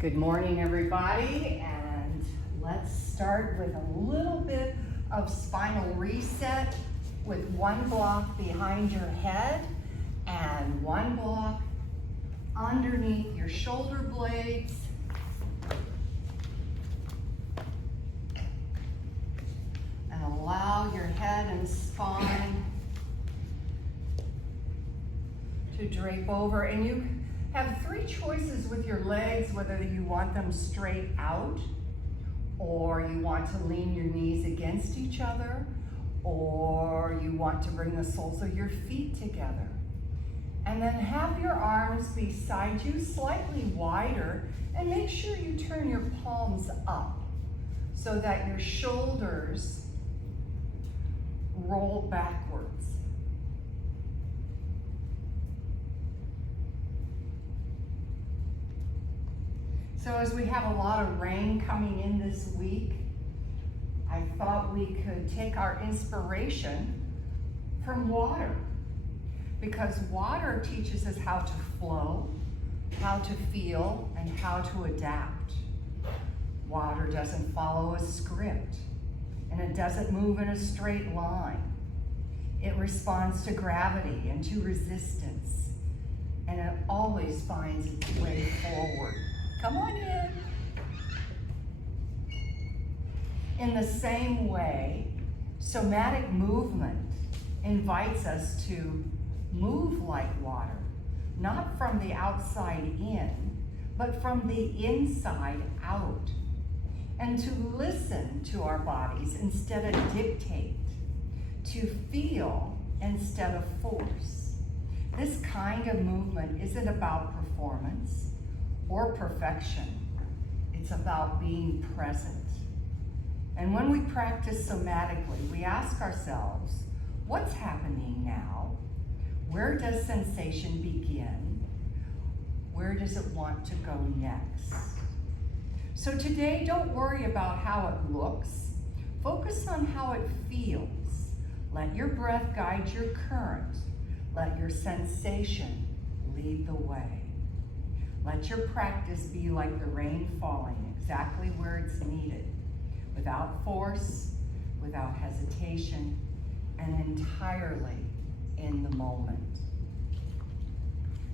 Good morning, everybody, and let's start with a little bit of spinal reset with one block behind your head and one block underneath your shoulder blades. And allow your head and spine to drape over. And you have three choices with your legs, whether you want them straight out, or you want to lean your knees against each other, or you want to bring the soles of your feet together. And then have your arms beside you, slightly wider, and make sure you turn your palms up so that your shoulders roll backwards. So as we have a lot of rain coming in this week, I thought we could take our inspiration from water, because water teaches us how to flow, how to feel, and how to adapt. Water doesn't follow a script, and it doesn't move in a straight line. It responds to gravity and to resistance, and it always finds its way forward. Come on in. In the same way, somatic movement invites us to move like water, not from the outside in, but from the inside out, and to listen to our bodies instead of dictate, to feel instead of force. This kind of movement isn't about performance or perfection. It's about being present. And when we practice somatically, we ask ourselves, what's happening now? Where does sensation begin? Where does it want to go next? So today, don't worry about how it looks. Focus on how it feels. Let your breath guide your current. Let your sensation lead the way. Let your practice be like the rain falling exactly where it's needed, without force, without hesitation, and entirely in the moment.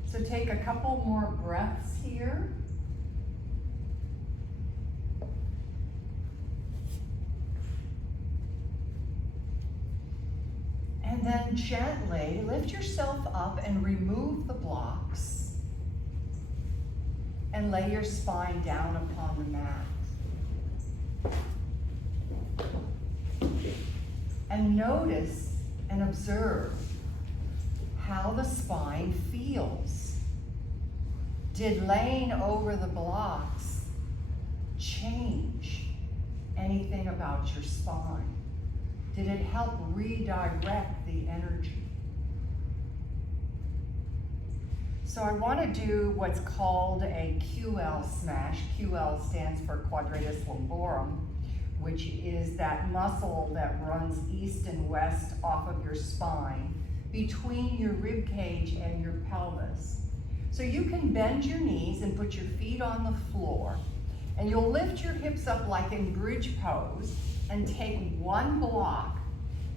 So take a couple more breaths here. And then gently lift yourself up and remove the blocks. And lay your spine down upon the mat. And notice and observe how the spine feels. Did laying over the blocks change anything about your spine? Did it help redirect the energy? So I want to do what's called a QL smash. QL stands for quadratus lumborum, which is that muscle that runs east and west off of your spine between your rib cage and your pelvis. So you can bend your knees and put your feet on the floor, and you'll lift your hips up like in bridge pose and take one block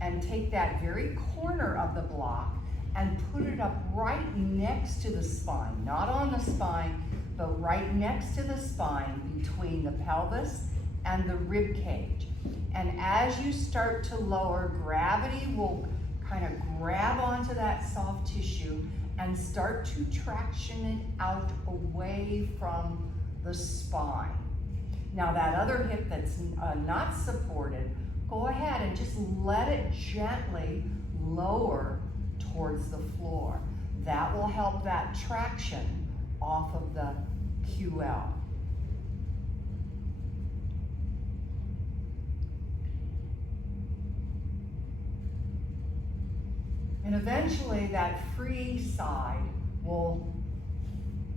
and take that very corner of the block and put it up right next to the spine, not on the spine, but right next to the spine between the pelvis and the rib cage. And as you start to lower, gravity will kind of grab onto that soft tissue and start to traction it out away from the spine. Now that other hip that's not supported, go ahead and just let it gently lower towards the floor. That will help that traction off of the QL. And eventually that free side will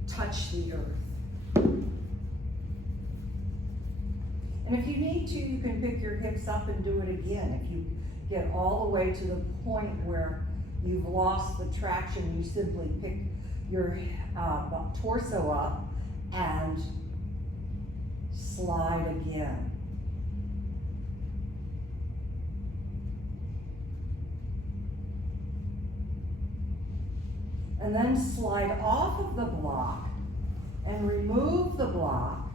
touch the earth. And if you need to, you can pick your hips up and do it again. If you get all the way to the point where you've lost the traction, you simply pick your torso up and slide again. And then slide off of the block and remove the block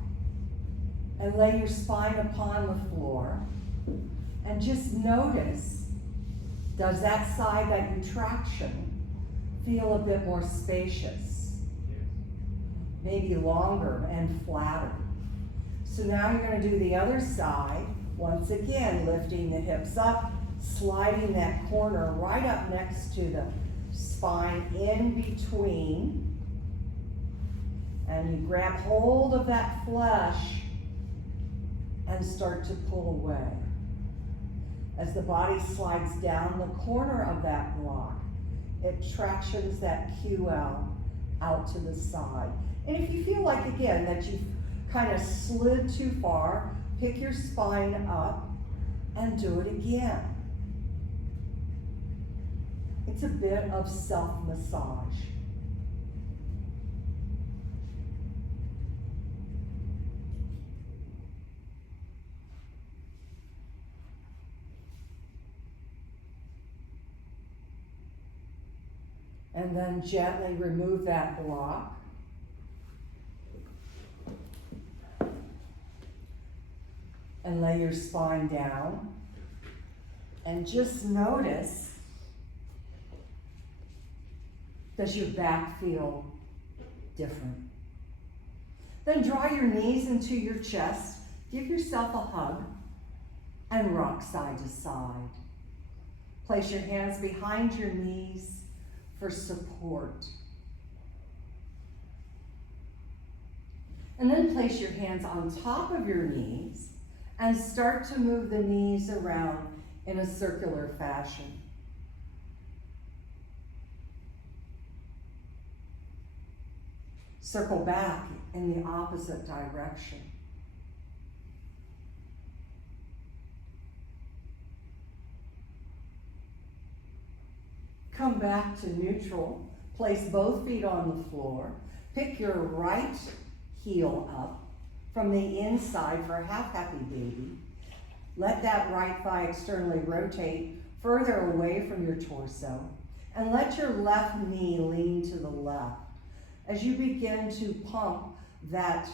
and lay your spine upon the floor. And just notice, does that side, that retraction, feel a bit more spacious? Yes. Maybe longer and flatter. So now you're going to do the other side. Once again, lifting the hips up, sliding that corner right up next to the spine in between. And you grab hold of that flesh and start to pull away. As the body slides down the corner of that block, it tractions that QL out to the side. And if you feel like, again, that you've kind of slid too far, pick your spine up and do it again. It's a bit of self-massage. And then gently remove that block. And lay your spine down. And just notice, does your back feel different? Then draw your knees into your chest, give yourself a hug, and rock side to side. Place your hands behind your knees for support. And then place your hands on top of your knees and start to move the knees around in a circular fashion. Circle back in the opposite direction. Come back to neutral. Place both feet on the floor. Pick your right heel up from the inside for a half-happy baby. Let that right thigh externally rotate further away from your torso. And let your left knee lean to the left. As you begin to pump that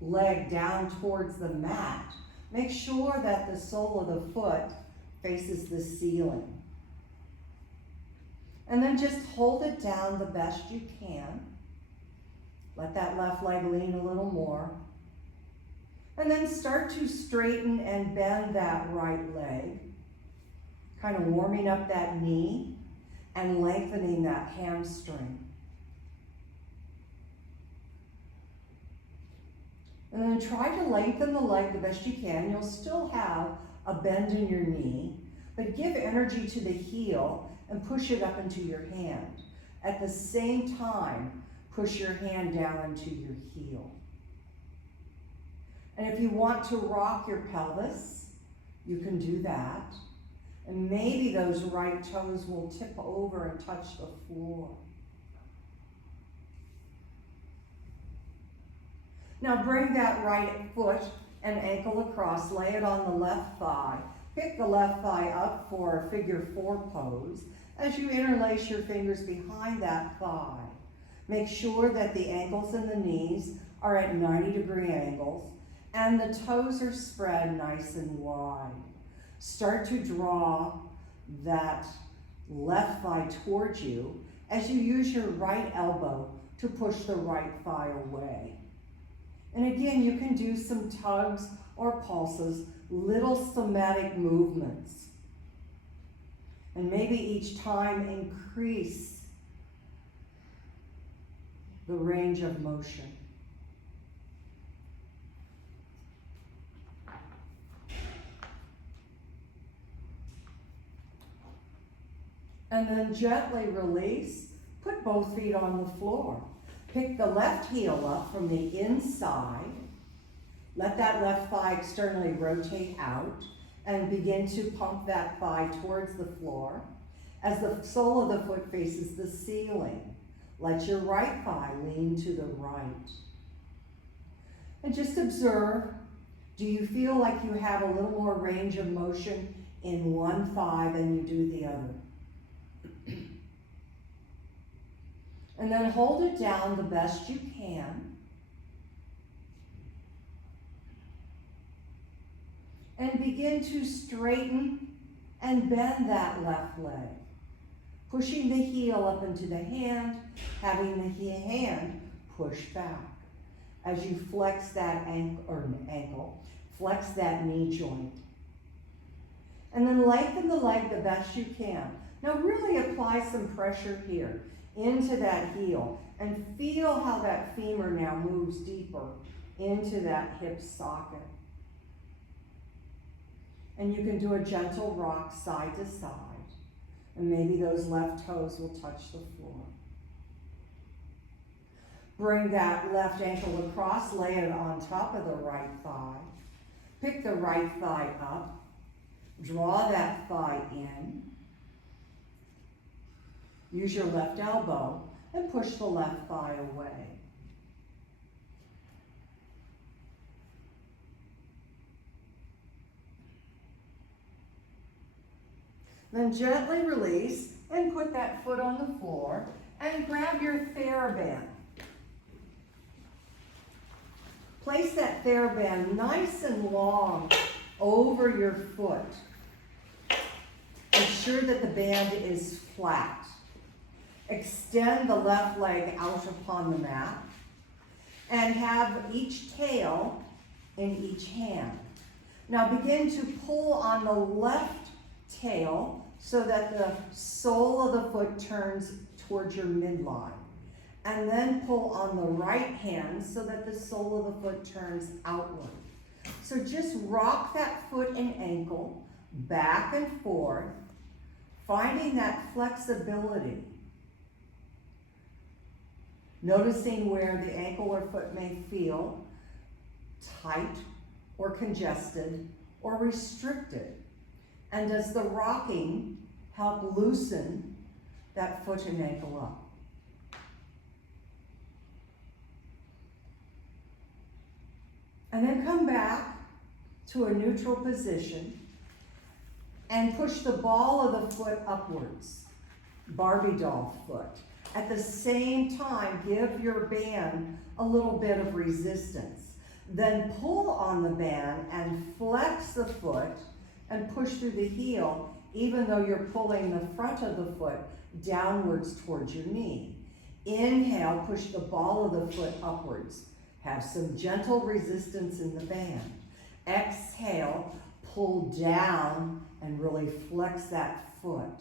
leg down towards the mat, make sure that the sole of the foot faces the ceiling. And then just hold it down the best you can. Let that left leg lean a little more. And then start to straighten and bend that right leg, kind of warming up that knee and lengthening that hamstring. And then try to lengthen the leg the best you can. You'll still have a bend in your knee, but give energy to the heel and push it up into your hand. At the same time, push your hand down into your heel. And if you want to rock your pelvis, you can do that. And maybe those right toes will tip over and touch the floor. Now bring that right foot and ankle across, lay it on the left thigh. Pick the left thigh up for a figure 4 pose as you interlace your fingers behind that thigh. Make sure that the ankles and the knees are at 90-degree angles and the toes are spread nice and wide. Start to draw that left thigh towards you as you use your right elbow to push the right thigh away. And again, you can do some tugs or pulses, little somatic movements. And maybe each time increase the range of motion. And then gently release, put both feet on the floor. Pick the left heel up from the inside. Let that left thigh externally rotate out and begin to pump that thigh towards the floor as the sole of the foot faces the ceiling. Let your right thigh lean to the right. And just observe, do you feel like you have a little more range of motion in one thigh than you do the other? And then hold it down the best you can. And begin to straighten and bend that left leg. Pushing the heel up into the hand, having the hand push back. As you flex that ankle, flex that knee joint. And then lengthen the leg the best you can. Now really apply some pressure here into that heel and feel how that femur now moves deeper into that hip socket. And you can do a gentle rock side to side. And maybe those left toes will touch the floor. Bring that left ankle across, lay it on top of the right thigh. Pick the right thigh up. Draw that thigh in. Use your left elbow and push the left thigh away. Then gently release and put that foot on the floor and grab your Theraband. Place that Theraband nice and long over your foot. Ensure that the band is flat. Extend the left leg out upon the mat and have each tail in each hand. Now begin to pull on the left tail so that the sole of the foot turns towards your midline. And then pull on the right hand so that the sole of the foot turns outward. So just rock that foot and ankle back and forth, finding that flexibility. Noticing where the ankle or foot may feel tight or congested or restricted. And does the rocking help loosen that foot and ankle up? And then come back to a neutral position and push the ball of the foot upwards, Barbie doll foot. At the same time, give your band a little bit of resistance. Then pull on the band and flex the foot and push through the heel, even though you're pulling the front of the foot downwards towards your knee. Inhale, push the ball of the foot upwards. Have some gentle resistance in the band. Exhale, pull down and really flex that foot.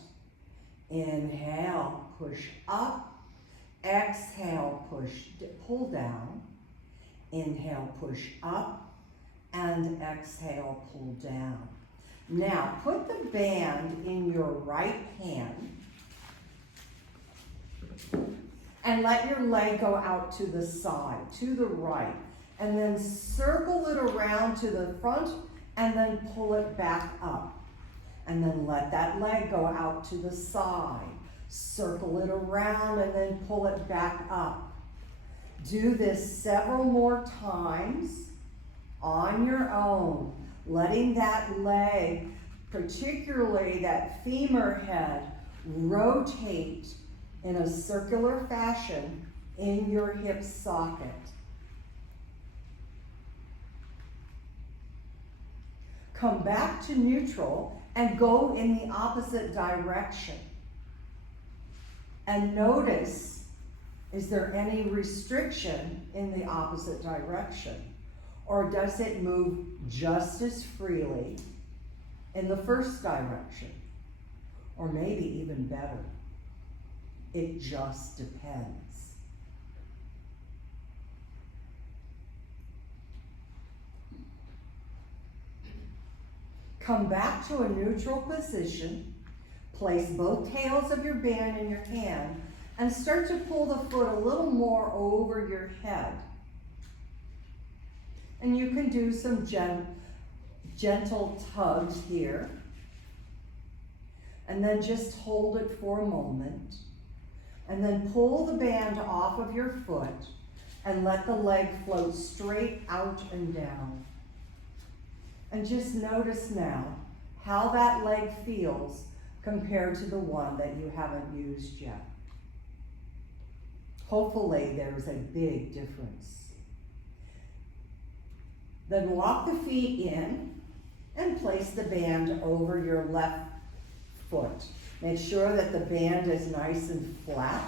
Inhale, push up. Exhale, pull down. Inhale, push up. And exhale, pull down. Now, put the band in your right hand and let your leg go out to the side, to the right. And then circle it around to the front and then pull it back up. And then let that leg go out to the side. Circle it around and then pull it back up. Do this several more times on your own, letting that leg, particularly that femur head, rotate in a circular fashion in your hip socket. Come back to neutral and go in the opposite direction. And notice, is there any restriction in the opposite direction? Or does it move just as freely in the first direction? Or maybe even better. It just depends. Come back to a neutral position. Place both tails of your band in your hand and start to pull the foot a little more over your head. And you can do some gentle tugs here. And then just hold it for a moment. And then pull the band off of your foot and let the leg float straight out and down. And just notice now how that leg feels compared to the one that you haven't used yet. Hopefully there's a big difference. Then walk the feet in and place the band over your left foot. Make sure that the band is nice and flat.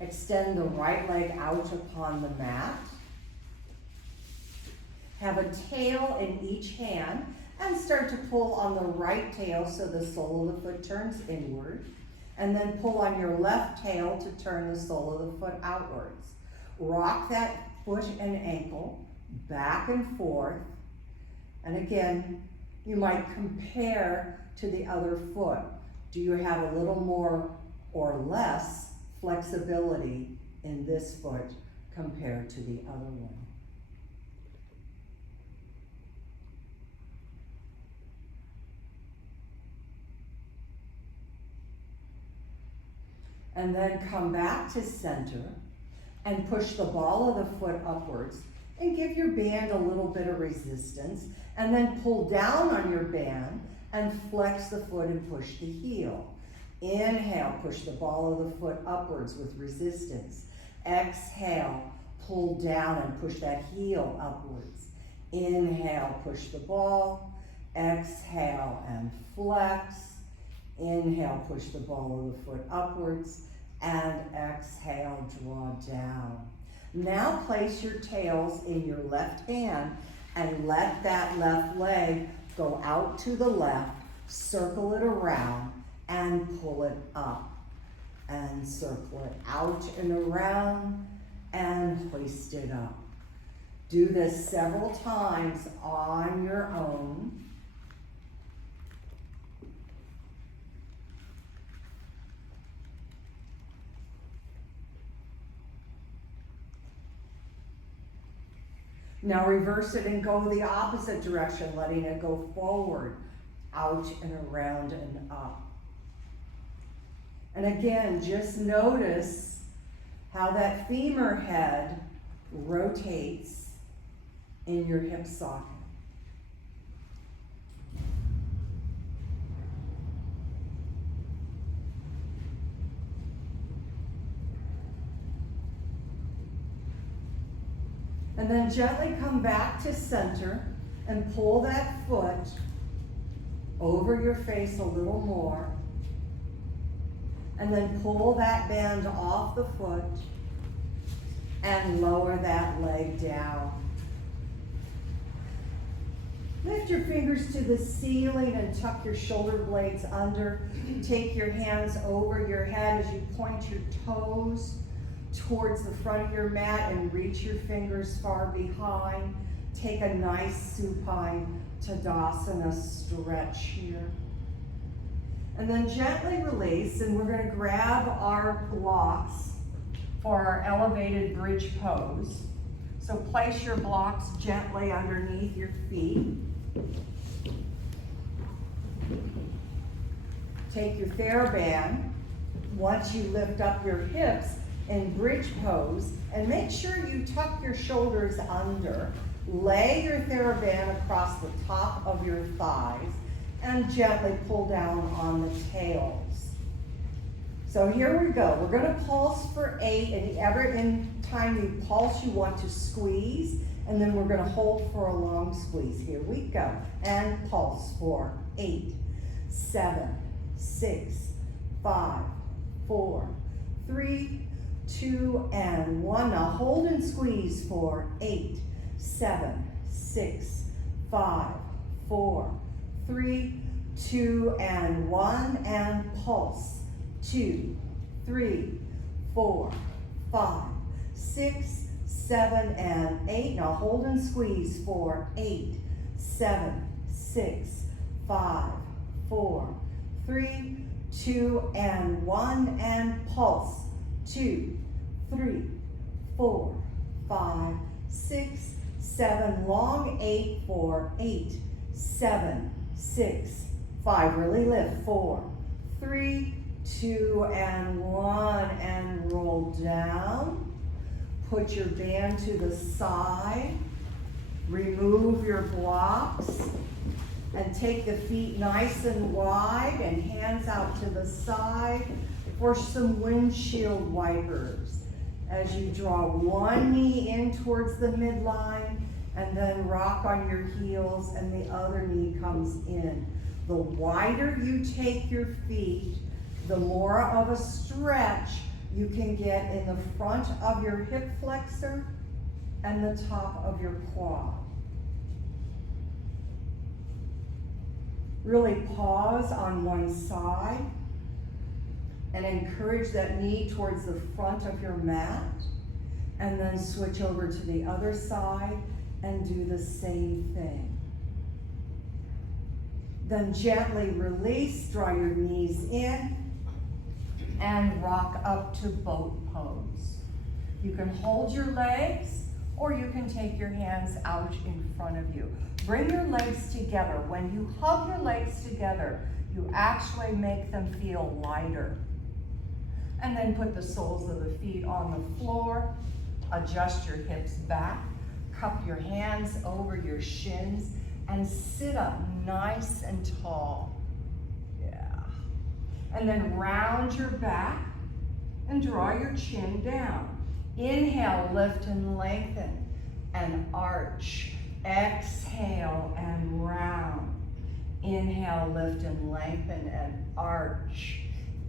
Extend the right leg out upon the mat. Have a tail in each hand and start to pull on the right tail so the sole of the foot turns inward. And then pull on your left tail to turn the sole of the foot outwards. Rock that foot and ankle back and forth. And again, you might compare to the other foot. Do you have a little more or less flexibility in this foot compared to the other one? And then come back to center and push the ball of the foot upwards and give your band a little bit of resistance, and then pull down on your band and flex the foot and push the heel. Inhale, push the ball of the foot upwards with resistance. Exhale, pull down and push that heel upwards. Inhale, push the ball. Exhale and flex. Inhale, push the ball of the foot upwards, and exhale, draw down. Now place your tails in your left hand and let that left leg go out to the left, circle it around, and pull it up. And circle it out and around, and hoist it up. Do this several times on your own. Now reverse it and go the opposite direction, letting it go forward, out and around and up. And again, just notice how that femur head rotates in your hip socket. And then gently come back to center and pull that foot over your face a little more. And then pull that band off the foot and lower that leg down. Lift your fingers to the ceiling and tuck your shoulder blades under. Take your hands over your head as you point your toes towards the front of your mat and reach your fingers far behind. Take a nice supine Tadasana stretch here. And then gently release, and we're going to grab our blocks for our elevated bridge pose. So place your blocks gently underneath your feet. Take your Theraband. Once you lift up your hips in bridge pose, and make sure you tuck your shoulders under. Lay your Theraband across the top of your thighs and gently pull down on the tails. So here we go. We're going to pulse for 8, and every time you pulse, you want to squeeze, and then we're going to hold for a long squeeze. Here we go. And pulse for 8, 7, 6, 5, 4, 3, 2, and 1. Now hold and squeeze for 8, 7, 6, 5, 4, 3, 2, and 1, and pulse. 2, 3, 4, 5, 6, 7, and 8. Now hold and squeeze for 8, 7, 6, 5, 4, 3, 2, and 1, and pulse. 2, 3, 4, 5, 6, 7, long 8 for 8, 7, 6, 5. Really lift. 4, 3, 2, and 1, and roll down. Put your band to the side. Remove your blocks. And take the feet nice and wide and hands out to the side for some windshield wipers. As you draw one knee in towards the midline and then rock on your heels and the other knee comes in. The wider you take your feet, the more of a stretch you can get in the front of your hip flexor and the top of your quad. Really pause on one side and encourage that knee towards the front of your mat, and then switch over to the other side and do the same thing. Then gently release, draw your knees in, and rock up to boat pose. You can hold your legs, or you can take your hands out in front of you. Bring your legs together. When you hug your legs together, you actually make them feel lighter. And then put the soles of the feet on the floor. Adjust your hips back. Cup your hands over your shins and sit up nice and tall. Yeah. And then round your back and draw your chin down. Inhale, lift and lengthen and arch. Exhale and round. Inhale, lift and lengthen and arch.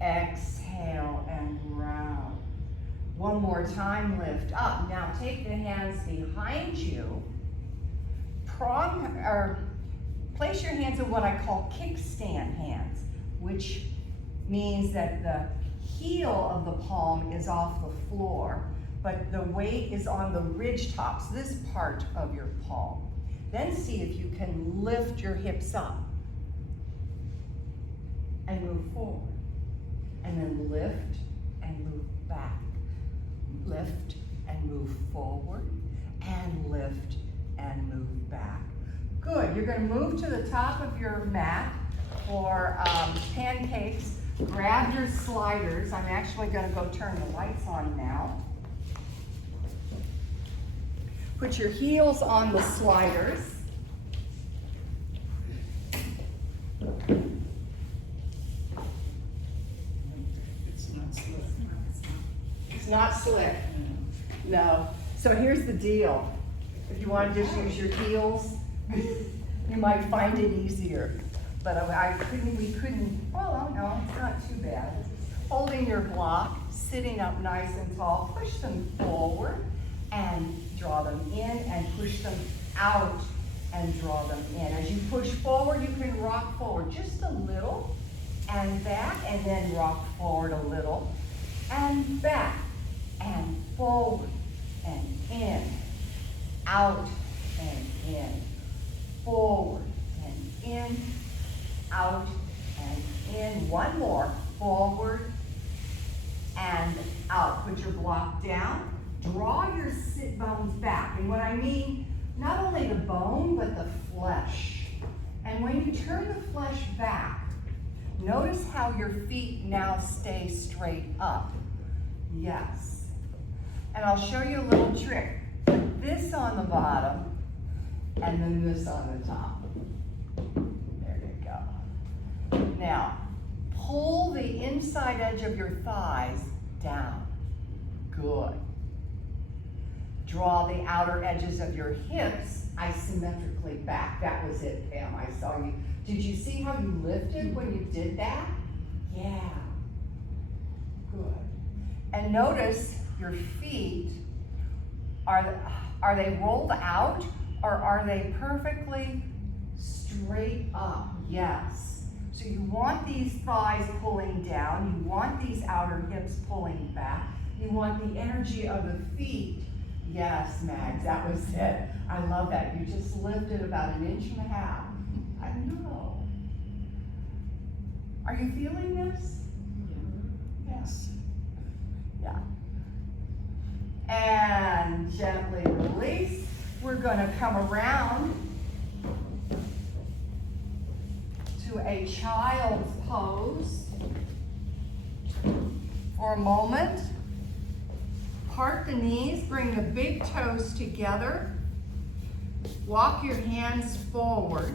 Exhale and round. One more time, lift up. Now take the hands behind you. Place your hands in what I call kickstand hands, which means that the heel of the palm is off the floor, but the weight is on the ridge tops, this part of your palm. Then see if you can lift your hips up and move forward. And then lift and move back. Lift and move forward, and lift and move back. Good, you're gonna move to the top of your mat for pancakes. Grab your sliders. I'm actually gonna go turn the lights on now. Put your heels on the sliders. It's not slick. No. So here's the deal. If you want to just use your heels, you might find it easier. But we couldn't, well, no, it's not too bad. Holding your block, sitting up nice and tall, push them forward and draw them in, and push them out and draw them in. As you push forward, you can rock forward just a little and back, and then rock forward a little and back and forward and in, out and in, forward and in, out and in. One more, forward and out. Put your block down. Draw your sit bones back. And what I mean, not only the bone, but the flesh. And when you turn the flesh back, notice how your feet now stay straight up. Yes. And I'll show you a little trick. Put this on the bottom, and then this on the top. There you go. Now, pull the inside edge of your thighs down. Good. Draw the outer edges of your hips isometrically back. That was it, Pam. I saw you. Did you see how you lifted when you did that? Yeah. Good. And notice your feet. Are they rolled out, or are they perfectly straight up? Yes. So you want these thighs pulling down. You want these outer hips pulling back. You want the energy of the feet. Yes, Mags, that was it. I love that. You just lifted about 1.5 inches. I know. Are you feeling this? Yes. Yeah. And gently release. We're going to come around to a child's pose for a moment. Part the knees, bring the big toes together. Walk your hands forward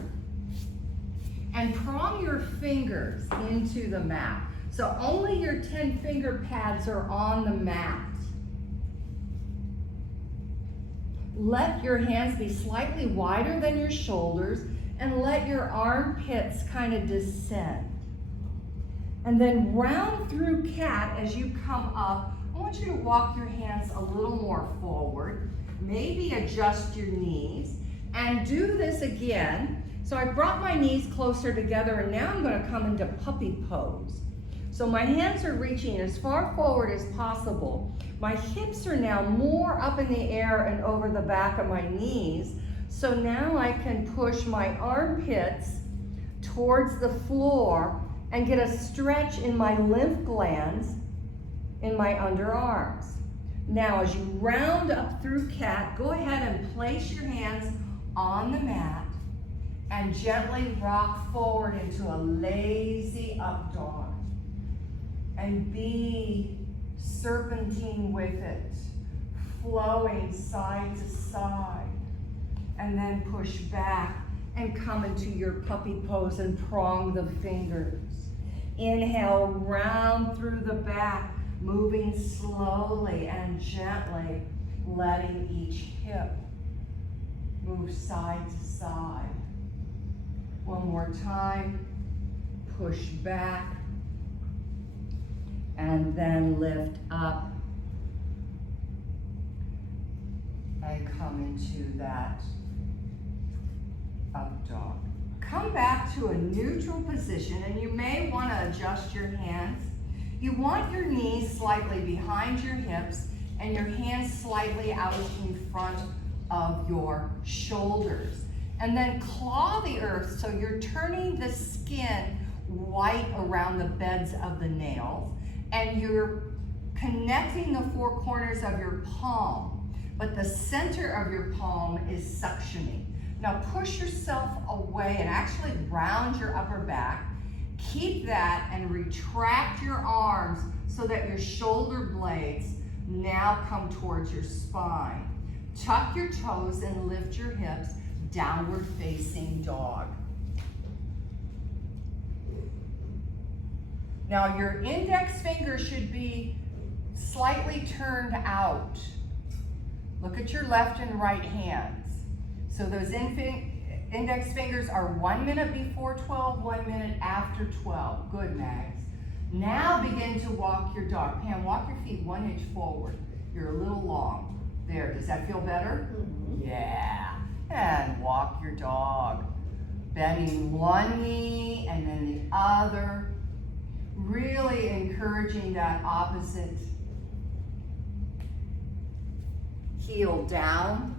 and prong your fingers into the mat. So only your 10 finger pads are on the mat. Let your hands be slightly wider than your shoulders and let your armpits kind of descend. And then round through cat as you come up. I want you to walk your hands a little more forward. Maybe adjust your knees and do this again. So I brought my knees closer together and now I'm going to come into puppy pose. So my hands are reaching as far forward as possible. My hips are now more up in the air and over the back of my knees. So now I can push my armpits towards the floor and get a stretch in my lymph glands in my underarms. Now as you round up through cat, go ahead and place your hands on the mat and gently rock forward into a lazy up dog. And be serpentine with it, flowing side to side. And then push back and come into your puppy pose and prong the fingers. Inhale, round through the back, moving slowly and gently, letting each hip move side to side. One more time, push back, and then lift up and come into that up dog. Come back to a neutral position, and you may want to adjust your hands. You want your knees slightly behind your hips and your hands slightly out in front of your shoulders. And then claw the earth so you're turning the skin white around the beds of the nails, and you're connecting the four corners of your palm, but the center of your palm is suctioning. Now push yourself away and actually round your upper back. Keep that and retract your arms so that your shoulder blades now come towards your spine. Tuck your toes and lift your hips, downward facing dog. Now your index finger should be slightly turned out. Look at your left and right hands. So those index fingers are 1 minute before 12, 1 minute after 12. Good, Mags. Now begin to walk your dog. Pam, walk your feet 1 inch forward. You're a little long. There, does that feel better? Mm-hmm. Yeah. And walk your dog. Bending one knee and then the other. Really encouraging that opposite heel down.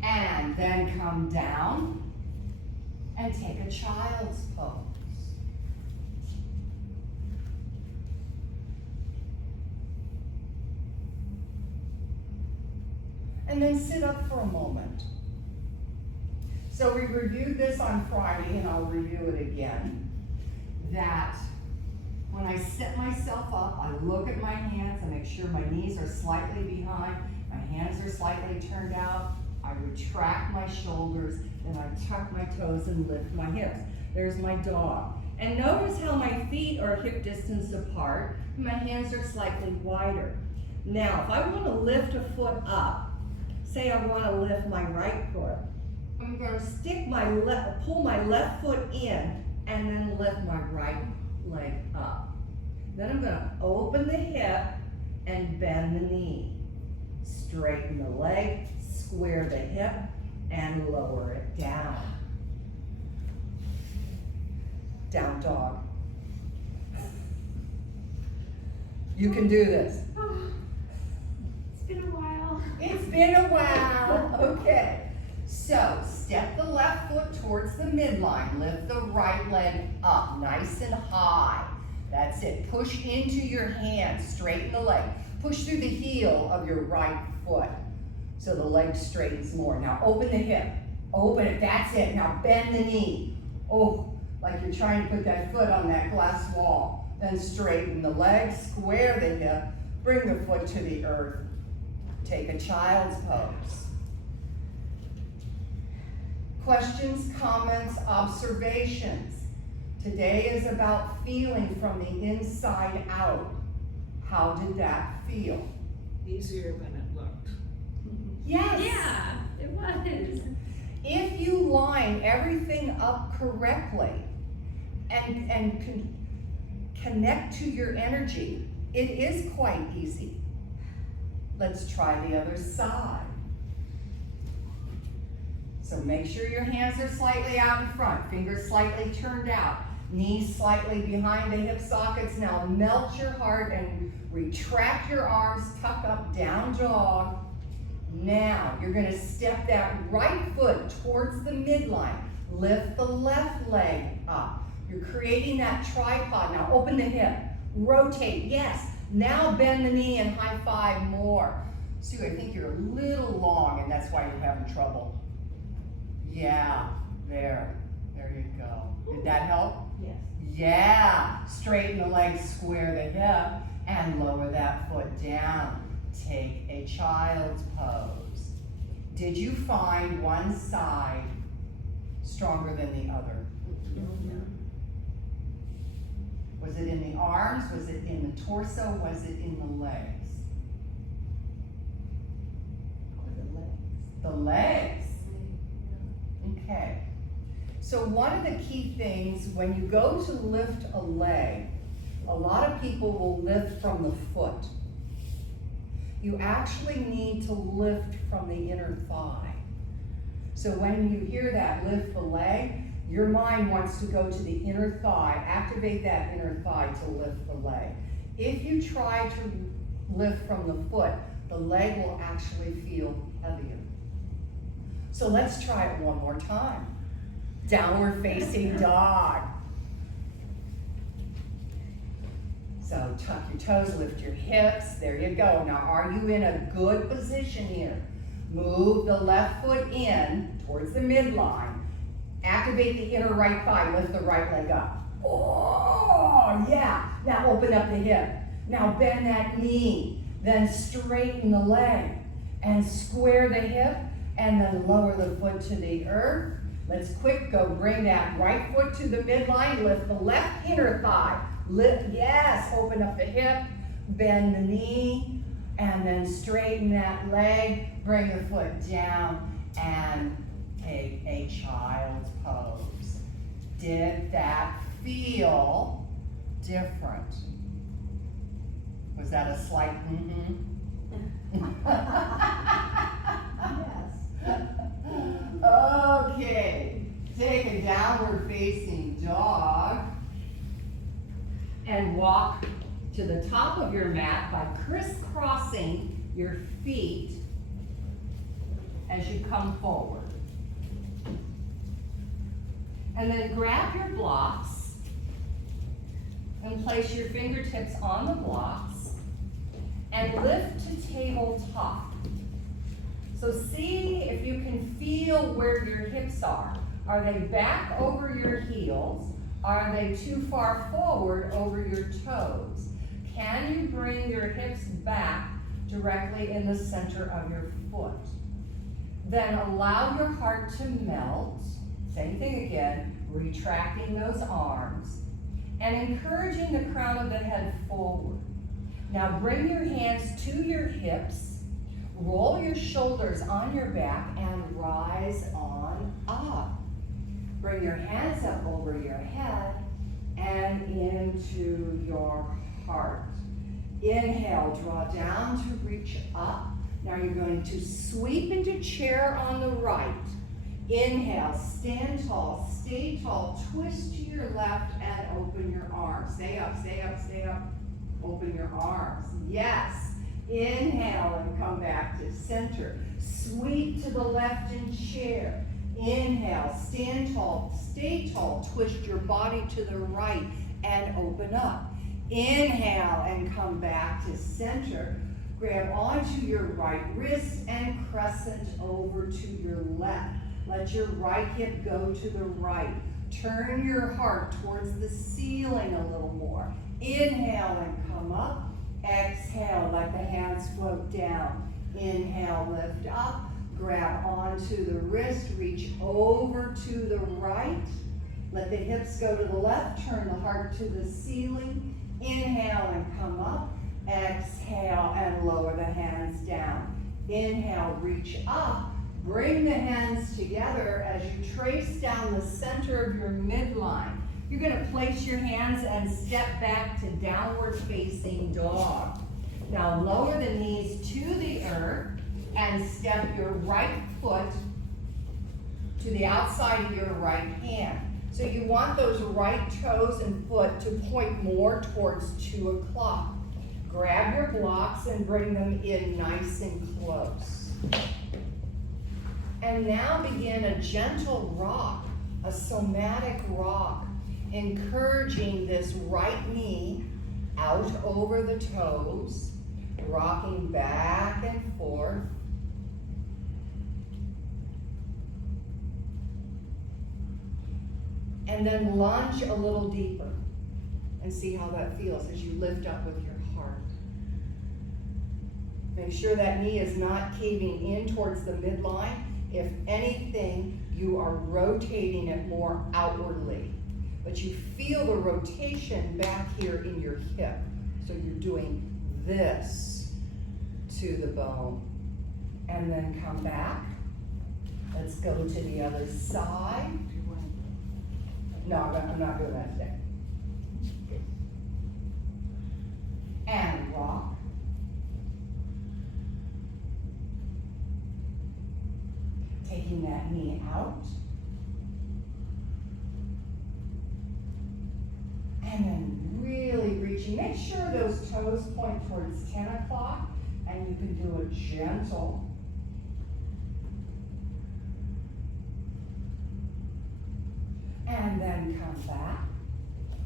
And then come down and take a child's pose. And then sit up for a moment. So we reviewed this on Friday, and I'll review it again, that when I set myself up, I look at my hands, I make sure my knees are slightly behind, my hands are slightly turned out, I retract my shoulders, then I tuck my toes and lift my hips. There's my dog. And notice how my feet are hip distance apart, and my hands are slightly wider. Now, if I want to lift a foot up, say I want to lift my right foot, I'm going to pull my left foot in and then lift my right leg up. Then I'm going to open the hip and bend the knee. Straighten the leg, square the hip, and lower it down. Down dog. You can do this. It's been a while. It's been a while. Okay. So step the left foot towards the midline. Lift the right leg up, nice and high. That's it. Push into your hands. Straighten the leg. Push through the heel of your right foot. So the leg straightens more. Now open the hip, open it, that's it. Now bend the knee. Oh, like you're trying to put that foot on that glass wall. Then straighten the leg, square the hip, bring the foot to the earth. Take a child's pose. Questions, comments, observations. Today is about feeling from the inside out. How did that feel? Easier than it looked. Yes. Yeah, it was. If you line everything up correctly and connect to your energy, it is quite easy. Let's try the other side. So make sure your hands are slightly out in front, fingers slightly turned out, knees slightly behind the hip sockets. Now melt your heart and retract your arms, tuck up, down dog. Now you're gonna step that right foot towards the midline. Lift the left leg up. You're creating that tripod. Now open the hip, rotate, yes. Now bend the knee and high five more. Sue, I think you're a little long and that's why you're having trouble. Yeah, there you go. Did that help? Yes. Yeah, straighten the legs, square the hip, and lower that foot down. Take a child's pose. Did you find one side stronger than the other? Was it in the arms? Was it in the torso? Was it in the legs? The legs. Okay. So one of the key things when you go to lift a leg, a lot of people will lift from the foot. You actually need to lift from the inner thigh. So when you hear that lift the leg, your mind wants to go to the inner thigh, activate that inner thigh to lift the leg. If you try to lift from the foot, the leg will actually feel heavier. So let's try it one more time. Downward facing dog. So tuck your toes, lift your hips, there you go. Now are you in a good position here? Move the left foot in towards the midline. Activate the inner right thigh, lift the right leg up. Oh, yeah. Now open up the hip. Now bend that knee, then straighten the leg and square the hip and then lower the foot to the earth. Let's quick go bring that right foot to the midline, lift the left inner thigh. Lift, yes, open up the hip, bend the knee, and then straighten that leg, bring the foot down, and take a child's pose. Did that feel different? Was that a slight Yes. Okay, take a downward facing dog and walk to the top of your mat by crisscrossing your feet as you come forward. And then grab your blocks and place your fingertips on the blocks and lift to tabletop. So see if you can feel where your hips are. Are they back over your heels? Are they too far forward over your toes? Can you bring your hips back directly in the center of your foot? Then allow your heart to melt. Same thing again, retracting those arms and encouraging the crown of the head forward. Now bring your hands to your hips, roll your shoulders on your back and rise on up. Bring your hands up over your head and into your heart. Inhale, draw down to reach up. Now you're going to sweep into chair on the right. Inhale, stand tall, stay tall, twist to your left and open your arms. Stay up, stay up, stay up. Open your arms. Yes. Inhale and come back to center. Sweep to the left in chair. Inhale, stand tall, stay tall, twist your body to the right and open up. Inhale and come back to center. Grab onto your right wrist and crescent over to your left. Let your right hip go to the right. Turn your heart towards the ceiling a little more. Inhale and come up. Exhale, let the hands float down. Inhale, lift up. Grab onto the wrist, reach over to the right. Let the hips go to the left, turn the heart to the ceiling. Inhale and come up. Exhale and lower the hands down. Inhale, reach up. Bring the hands together as you trace down the center of your midline. You're going to place your hands and step back to downward facing dog. Now lower the knees to the earth and step your right foot to the outside of your right hand. So you want those right toes and foot to point more towards 2 o'clock. Grab your blocks and bring them in nice and close. And now begin a gentle rock, a somatic rock, encouraging this right knee out over the toes, rocking back and forth. And then lunge a little deeper and see how that feels as you lift up with your heart. Make sure that knee is not caving in towards the midline. If anything, you are rotating it more outwardly. But you feel the rotation back here in your hip. So you're doing this to the bone. And then come back. Let's go to the other side. No, I'm not doing that today. And rock. Taking that knee out. And then really reaching. Make sure those toes point towards 10 o'clock, and you can do a gentle. And then come back.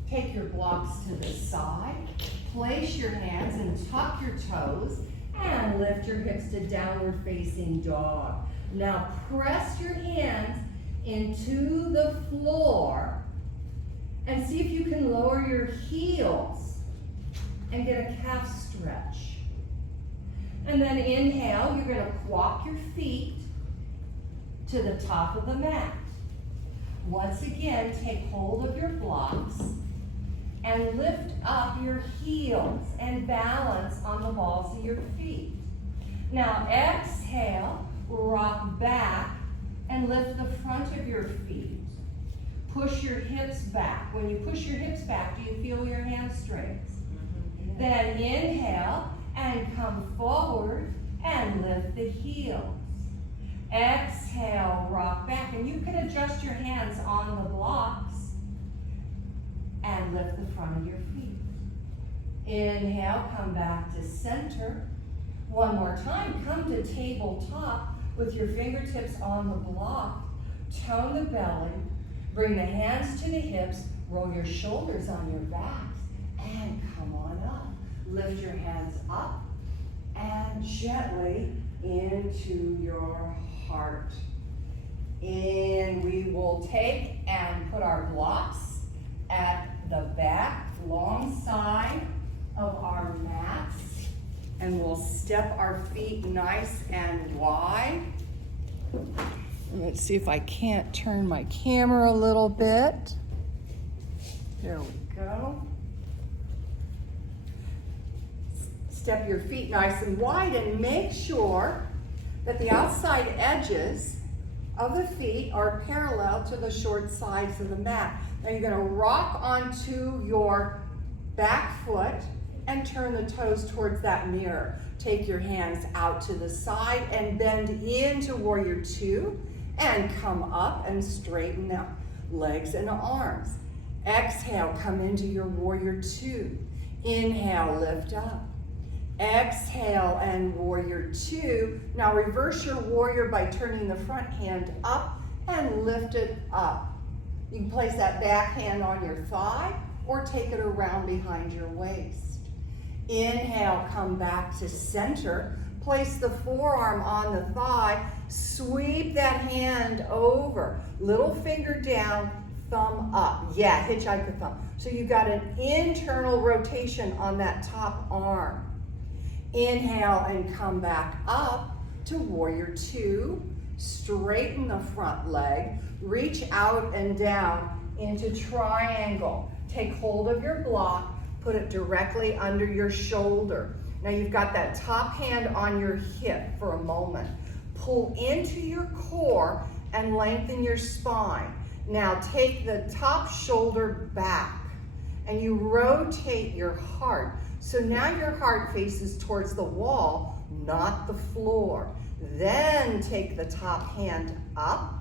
Take your blocks to the side. Place your hands and tuck your toes and lift your hips to downward facing dog. Now press your hands into the floor and see if you can lower your heels and get a calf stretch. And then inhale, you're going to walk your feet to the top of the mat. Once again, take hold of your blocks and lift up your heels and balance on the balls of your feet. Now exhale, rock back and lift the front of your feet. Push your hips back. When you push your hips back, do you feel your hamstrings? Mm-hmm. Then inhale and come forward and lift the heels. Exhale, rock back, and you can adjust your hands on the blocks and lift the front of your feet. Inhale, come back to center. One more time, come to tabletop with your fingertips on the block. Tone the belly, bring the hands to the hips, roll your shoulders on your backs, and come on up. Lift your hands up and gently into your heart. And we will take and put our blocks at the back, long side of our mats. And we'll step our feet nice and wide. Let's see if I can't turn my camera a little bit. There we go. Step your feet nice and wide and make sure that the outside edges of the feet are parallel to the short sides of the mat. Now you're going to rock onto your back foot and turn the toes towards that mirror. Take your hands out to the side and bend into Warrior Two and come up and straighten up legs and arms. Exhale, come into your Warrior Two. Inhale, lift up. Exhale and Warrior Two. Now reverse your warrior by turning the front hand up and lift it up. You can place that back hand on your thigh or take it around behind your waist. Inhale, come back to center. Place the forearm on the thigh. Sweep that hand over. Little finger down, thumb up. Yeah, hitchhiker thumb. So you've got an internal rotation on that top arm. Inhale and come back up to warrior two. Straighten the front leg. Reach out and down into triangle. Take hold of your block. Put it directly under your shoulder. Now you've got that top hand on your hip for a moment. Pull into your core and lengthen your spine. Now take the top shoulder back and you rotate your heart. So now your heart faces towards the wall, not the floor. Then take the top hand up,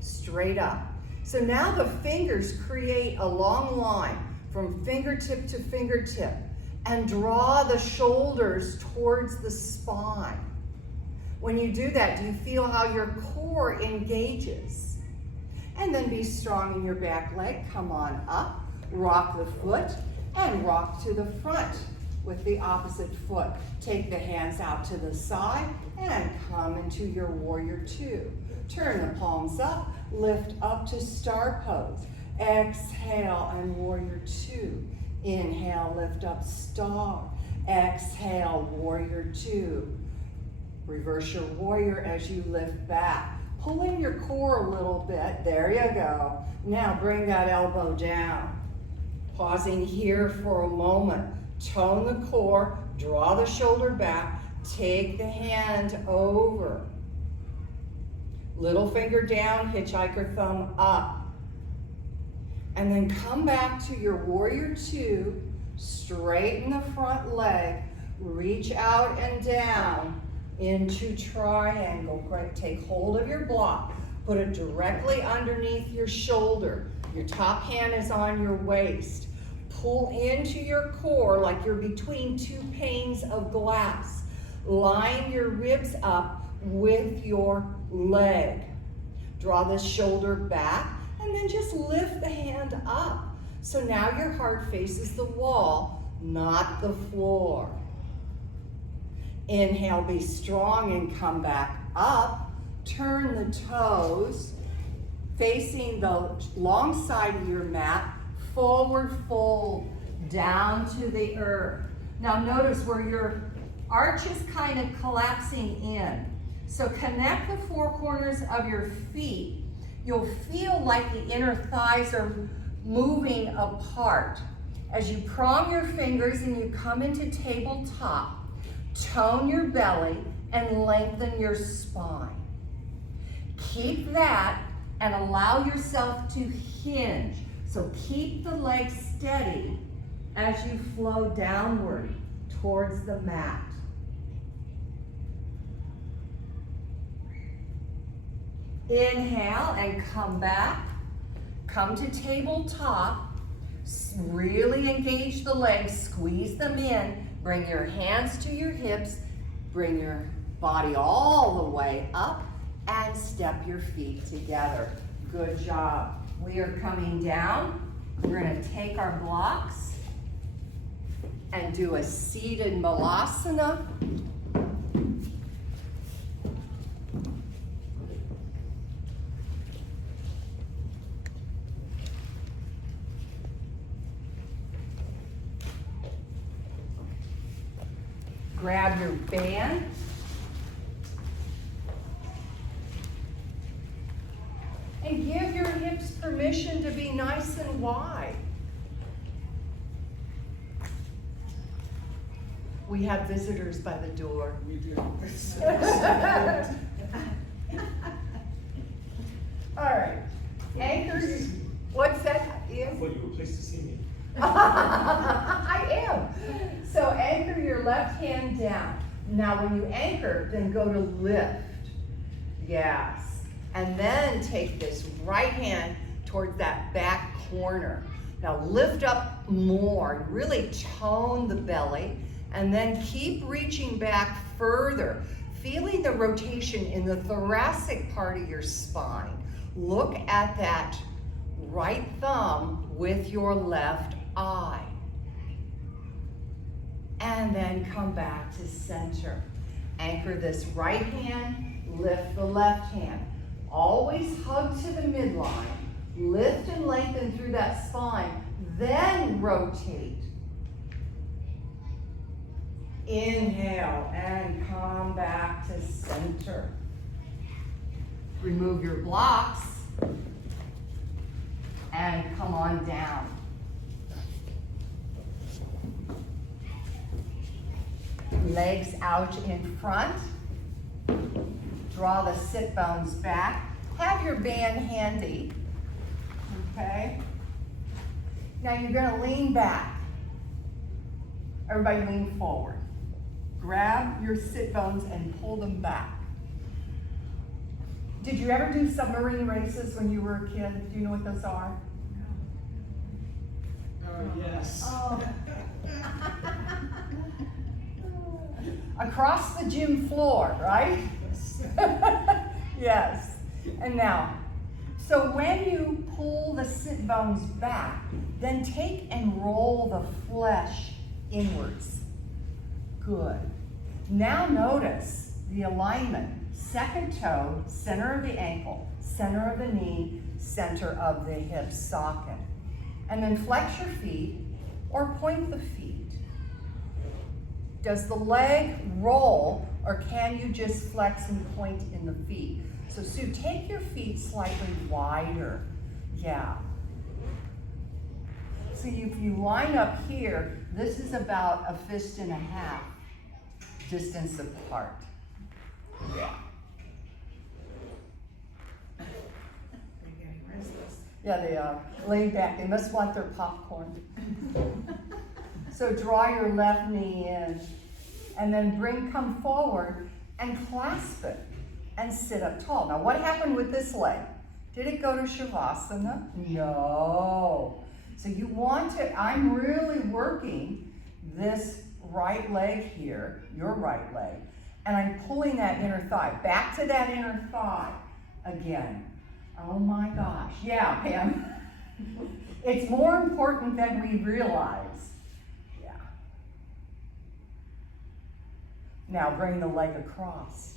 straight up. So now the fingers create a long line from fingertip to fingertip and draw the shoulders towards the spine. When you do that, do you feel how your core engages? And then be strong in your back leg. Come on up, rock the foot, and rock to the front with the opposite foot. Take the hands out to the side and come into your warrior two. Turn the palms up, lift up to star pose. Exhale and warrior two. Inhale, lift up star. Exhale, warrior two. Reverse your warrior as you lift back. Pull in your core a little bit. There you go. Now bring that elbow down. Pausing here for a moment. Tone the core, draw the shoulder back, take the hand over. Little finger down, hitchhiker thumb up. And then come back to your warrior two, straighten the front leg, reach out and down into triangle. Great. Take hold of your block, put it directly underneath your shoulder. Your top hand is on your waist. Pull into your core like you're between two panes of glass. Line your ribs up with your leg. Draw the shoulder back and then just lift the hand up. So now your heart faces the wall, not the floor. Inhale, be strong and come back up. Turn the toes, facing the long side of your mat. Forward fold down to the earth. Now notice where your arch is kind of collapsing in. So connect the four corners of your feet. You'll feel like the inner thighs are moving apart. As you prom your fingers and you come into tabletop, tone your belly and lengthen your spine. Keep that and allow yourself to hinge. So keep the legs steady as you flow downward towards the mat. Inhale and come back. Come to tabletop. Really engage the legs, squeeze them in. Bring your hands to your hips. Bring your body all the way up and step your feet together. Good job. We are coming down. We're going to take our blocks and do a seated malasana. Grab your band. And give your hips permission to be nice and wide. We have visitors by the door. We do. All right. Anchors. What's that, Ian? I thought you were pleased to see me. I am. So anchor your left hand down. Now when you anchor, then go to lift. Yes. And then take this right hand towards that back corner. Now lift up more, really tone the belly, and then keep reaching back further, feeling the rotation in the thoracic part of your spine. Look at that right thumb with your left eye. and then come back to center. Anchor this right hand, lift the left hand. Always hug to the midline. Lift and lengthen through that spine, then rotate. Inhale and come back to center. Remove your blocks and come on down. Legs out in front. Draw the sit bones back. Have your band handy. Okay? Now you're going to lean back. Everybody lean forward. Grab your sit bones and pull them back. Did you ever do submarine races when you were a kid? Do you know what those are? Oh, yes. Oh. Across the gym floor, right? Yes. And now, so when you pull the sit bones back, then take and roll the flesh inwards. Good. Now notice the alignment. Second toe, center of the ankle, center of the knee, center of the hip socket. And then flex your feet or point the feet. Does the leg roll or can you just flex and point in the feet? So Sue, take your feet slightly wider. Yeah. So if you line up here, this is about a fist and a half distance apart. Yeah. They're getting restless. Yeah, they are. Lay back. They must want their popcorn. So draw your left knee in and then come forward and clasp it and sit up tall. Now what happened with this leg? Did it go to Shavasana? No. So you want to, I'm really working this right leg here, your right leg, and I'm pulling that inner thigh. Back to that inner thigh again. Oh my gosh. Yeah, Pam. It's more important than we realize. Yeah. Now bring the leg across.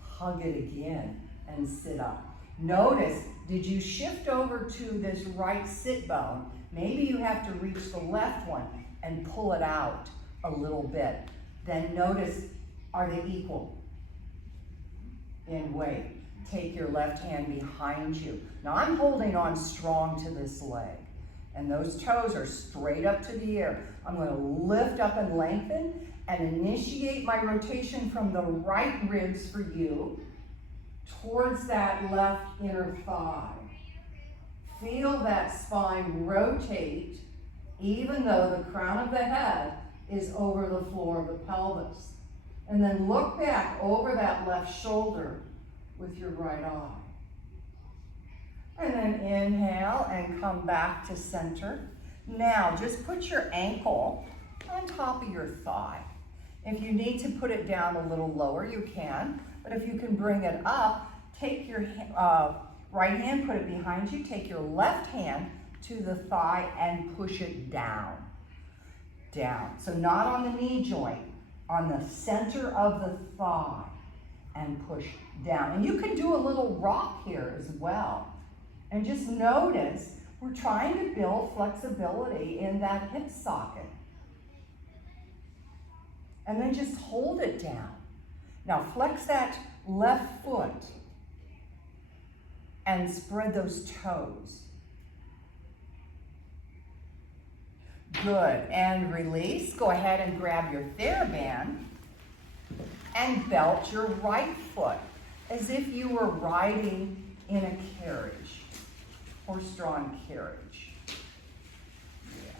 Hug it again and sit up. Notice, did you shift over to this right sit bone? Maybe you have to reach the left one and pull it out a little bit. Then notice, are they equal in weight? Take your left hand behind you. Now I'm holding on strong to this leg, and those toes are straight up to the air. I'm going to lift up and lengthen and initiate my rotation from the right ribs for you towards that left inner thigh. Feel that spine rotate even though the crown of the head is over the floor of the pelvis. And then look back over that left shoulder with your right eye. And then inhale and come back to center. Now just put your ankle on top of your thigh. If you need to put it down a little lower, you can. But if you can bring it up, take your right hand, put it behind you, take your left hand to the thigh and push it down. Down. So not on the knee joint, on the center of the thigh, and push down. And you can do a little rock here as well. And just notice, we're trying to build flexibility in that hip socket. And then just hold it down. Now flex that left foot and spread those toes. Good, and release. Go ahead and grab your Theraband and belt your right foot as if you were riding in a carriage, horse-drawn carriage. Yeah.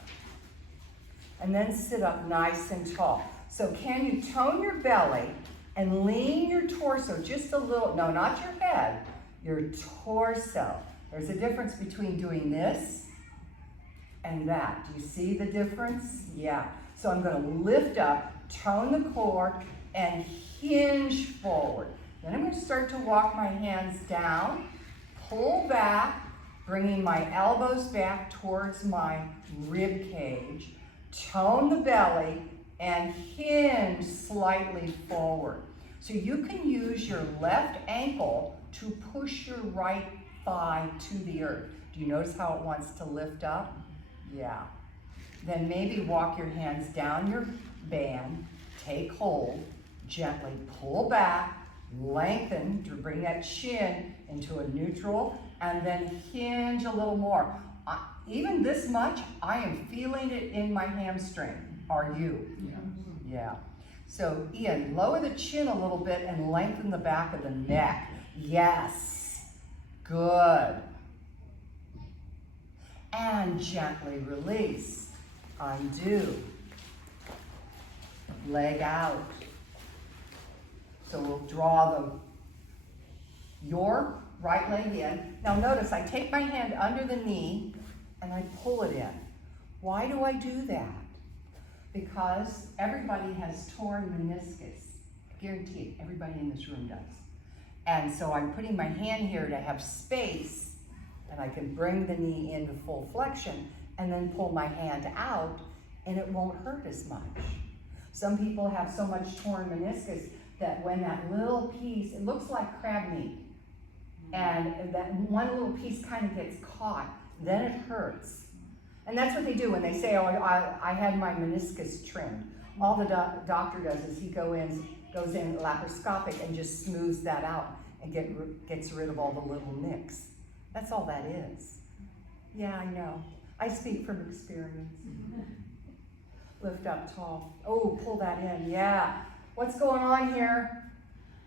And then sit up nice and tall. So can you tone your belly and lean your torso just a little, no, not your head, your torso. There's a difference between doing this and that. Do you see the difference? Yeah. So I'm going to lift up, tone the core, and hinge forward. Then I'm going to start to walk my hands down, pull back, bringing my elbows back towards my rib cage, tone the belly, and hinge slightly forward. So you can use your left ankle to push your right thigh to the earth. Do you notice how it wants to lift up? Yeah. Then maybe walk your hands down your band, take hold, gently pull back, lengthen to bring that chin into a neutral, and then hinge a little more. Even this much, I am feeling it in my hamstring. Are you? Yeah. Yeah. So Ian, lower the chin a little bit and lengthen the back of the neck. Yes. Good. And gently release. Undo. Leg out. So we'll draw your right leg in. Now notice I take my hand under the knee and I pull it in. Why do I do that? Because everybody has torn meniscus. Guaranteed, everybody in this room does. And so I'm putting my hand here to have space, and I can bring the knee into full flexion and then pull my hand out, and it won't hurt as much. Some people have so much torn meniscus that when that little piece, it looks like crab meat, and that one little piece kind of gets caught, then it hurts. And that's what they do when they say, oh, I had my meniscus trimmed. All the doctor does is he goes in laparoscopic and just smooths that out and gets rid of all the little nicks. That's all that is. Yeah, I know. I speak from experience. Lift up tall. Oh, pull that in. Yeah. What's going on here?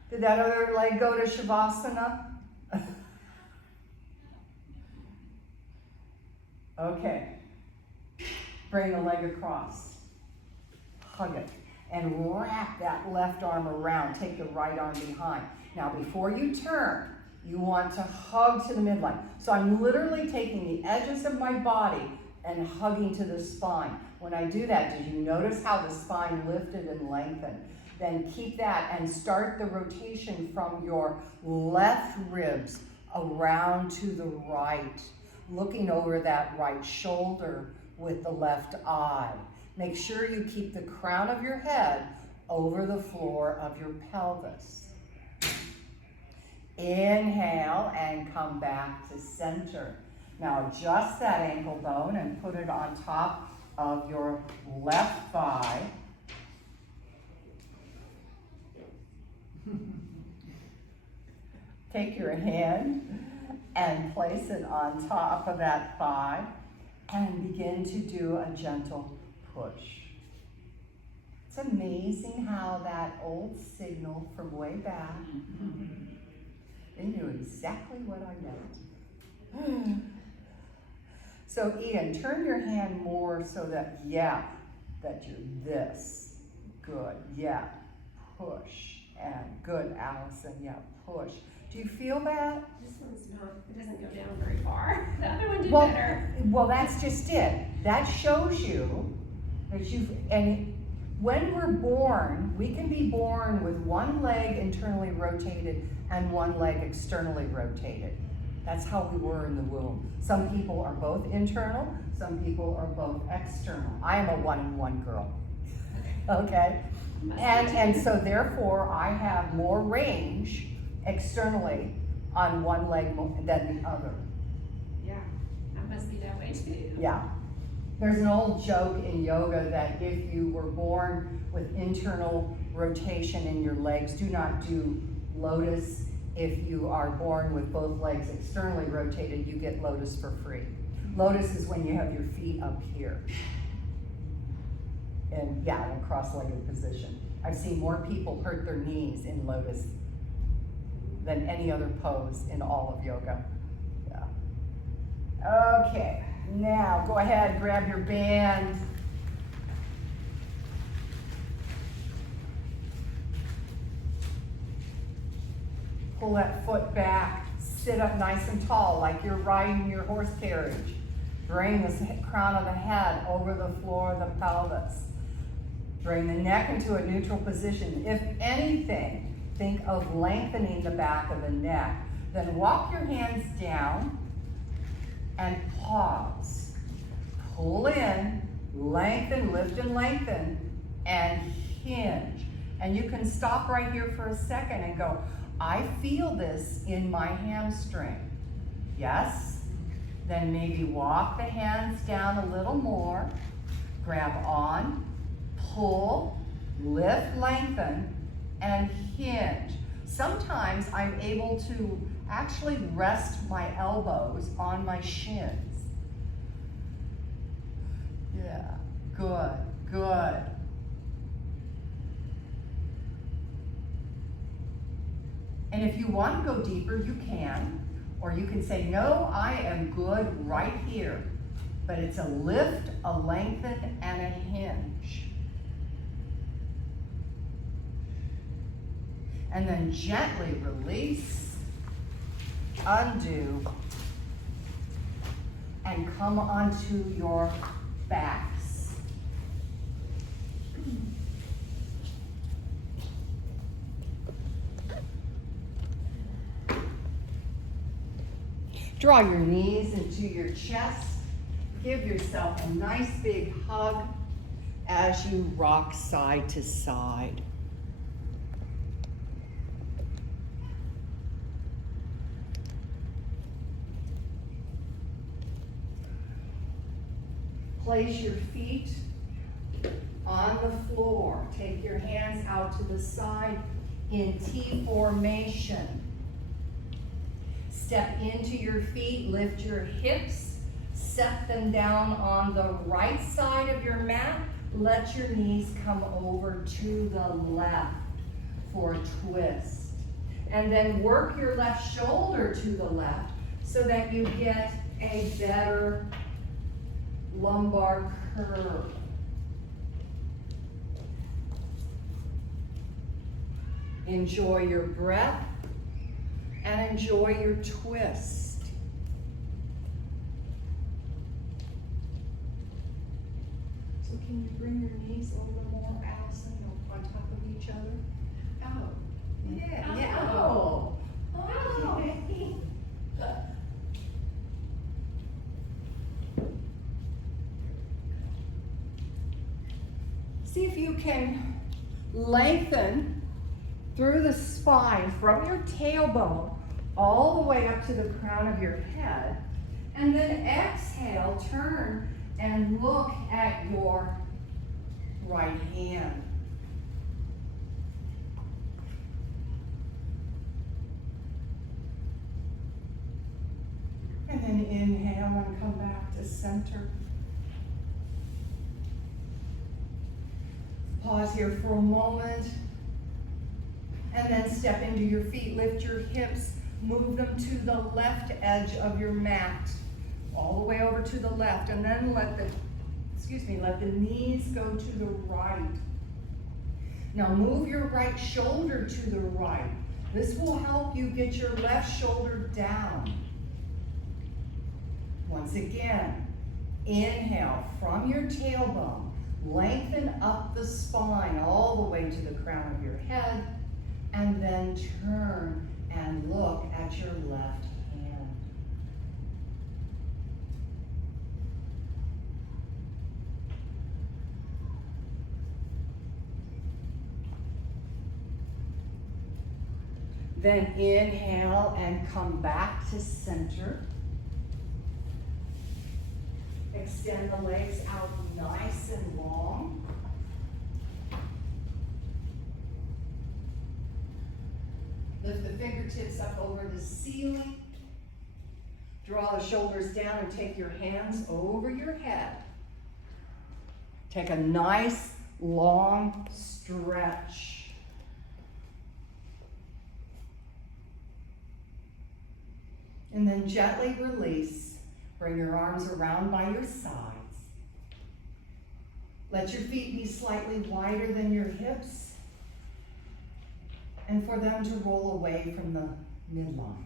Did that other leg go to Shavasana? Okay. Bring the leg across. Hug it. And wrap that left arm around. Take the right arm behind. Now, before you turn, you want to hug to the midline. So I'm literally taking the edges of my body and hugging to the spine. When I do that, did you notice how the spine lifted and lengthened? Then keep that and start the rotation from your left ribs around to the right, looking over that right shoulder with the left eye. Make sure you keep the crown of your head over the floor of your pelvis. Inhale and come back to center. Now adjust that ankle bone and put it on top of your left thigh. Take your hand and place it on top of that thigh and begin to do a gentle push. It's amazing how that old signal from way back, they knew exactly what I meant. So Ian, turn your hand more so that, yeah, that you're this. Good, yeah, push. And good, Allison, yeah, push. Do you feel that? This one's not, it doesn't go down very far. The other one did better. Well, that's just it. That shows you that and when we're born, we can be born with one leg internally rotated and one leg externally rotated. That's how we were in the womb. Some people are both internal, some people are both external. I am a 1-in-1 girl, okay? And so therefore, I have more range externally on one leg than the other. Yeah, I must be that way too. Yeah. There's an old joke in yoga that if you were born with internal rotation in your legs, do not do lotus. If you are born with both legs externally rotated, you get lotus for free. Lotus is when you have your feet up here. And yeah, in a cross-legged position. I've seen more people hurt their knees in lotus than any other pose in all of yoga. Yeah. Okay, now go ahead, grab your band. Pull that foot back, sit up nice and tall like you're riding your horse carriage. Bring the crown of the head over the floor of the pelvis. Bring the neck into a neutral position. If anything, think of lengthening the back of the neck. Then walk your hands down and pause. Pull in Lengthen, lift and lengthen, and hinge. And you can stop right here for a second and go, I feel this in my hamstring. Yes? Then maybe walk the hands down a little more. Grab on, pull, lift, lengthen, and hinge. Sometimes I'm able to actually rest my elbows on my shins. Yeah, good, good. And if you want to go deeper, you can. Or you can say, no, I am good right here. But it's a lift, a lengthen, and a hinge. And then gently release, undo, and come onto your backs. Draw your knees into your chest. Give yourself a nice big hug as you rock side to side. Place your feet on the floor. Take your hands out to the side in T formation. Step into your feet, lift your hips, set them down on the right side of your mat. Let your knees come over to the left for a twist. And then work your left shoulder to the left so that you get a better lumbar curve. Enjoy your breath and enjoy your twist. So can you bring your knees a little more, Allison, on top of each other? Oh, yeah, yeah, oh. Oh. See if you can lengthen through the spine from your tailbone all the way up to the crown of your head. And then exhale, turn and look at your right hand. And then inhale and come back to center. Pause here for a moment. And then step into your feet, lift your hips, move them to the left edge of your mat, all the way over to the left, and then let the knees go to the right. Now move your right shoulder to the right. This will help you get your left shoulder down. Once again, inhale from your tailbone, lengthen up the spine all the way to the crown of your head, and then turn and look at your left hand. Then inhale and come back to center. Extend the legs out nice and long. Lift the fingertips up over the ceiling. Draw the shoulders down and take your hands over your head. Take a nice long stretch. And then gently release. Bring your arms around by your sides. Let your feet be slightly wider than your hips, and for them to roll away from the midline.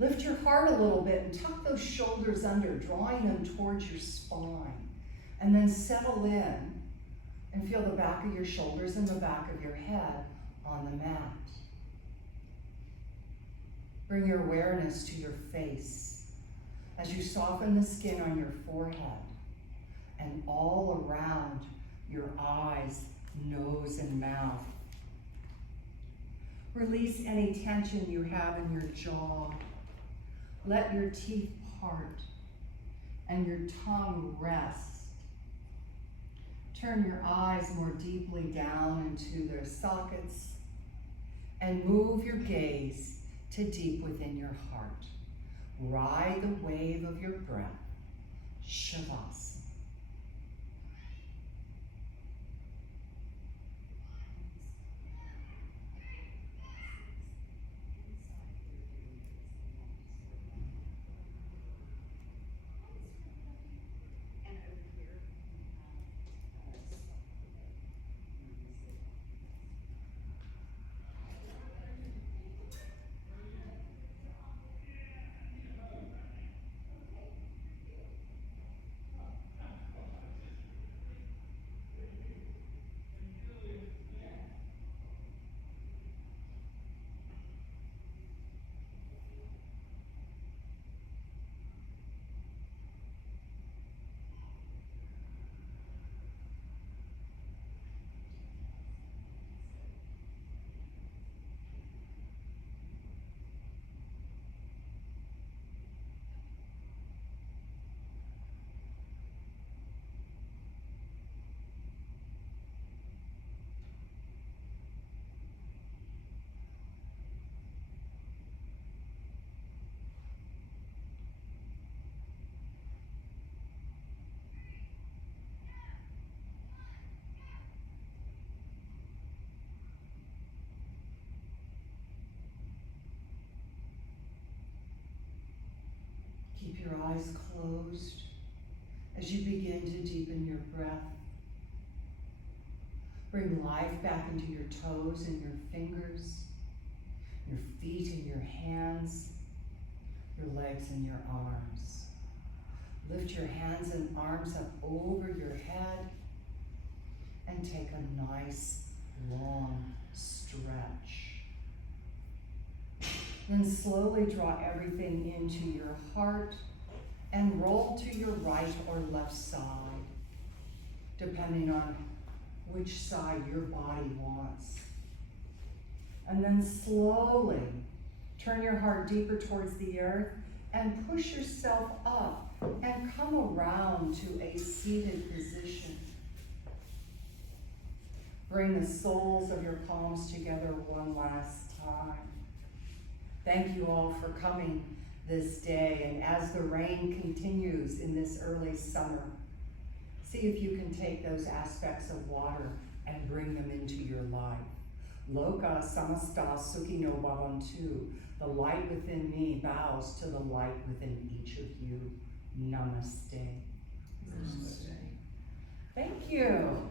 Lift your heart a little bit and tuck those shoulders under, drawing them towards your spine. And then settle in and feel the back of your shoulders and the back of your head on the mat. Bring your awareness to your face as you soften the skin on your forehead and all around your eyes, nose, and mouth. Release any tension you have in your jaw. Let your teeth part and your tongue rest. Turn your eyes more deeply down into their sockets and move your gaze to deep within your heart. Ride the wave of your breath, Shavasana. Keep your eyes closed as you begin to deepen your breath. Bring life back into your toes and your fingers, your feet and your hands, your legs and your arms. Lift your hands and arms up over your head and take a nice long stretch. Then slowly draw everything into your heart and roll to your right or left side, depending on which side your body wants. And then slowly turn your heart deeper towards the earth and push yourself up and come around to a seated position. Bring the soles of your palms together one last time. Thank you all for coming this day, and as the rain continues in this early summer, see if you can take those aspects of water and bring them into your life. Loka samasta sukhino bhavantu. The light within me bows to the light within each of you. Namaste. Namaste. Thank you.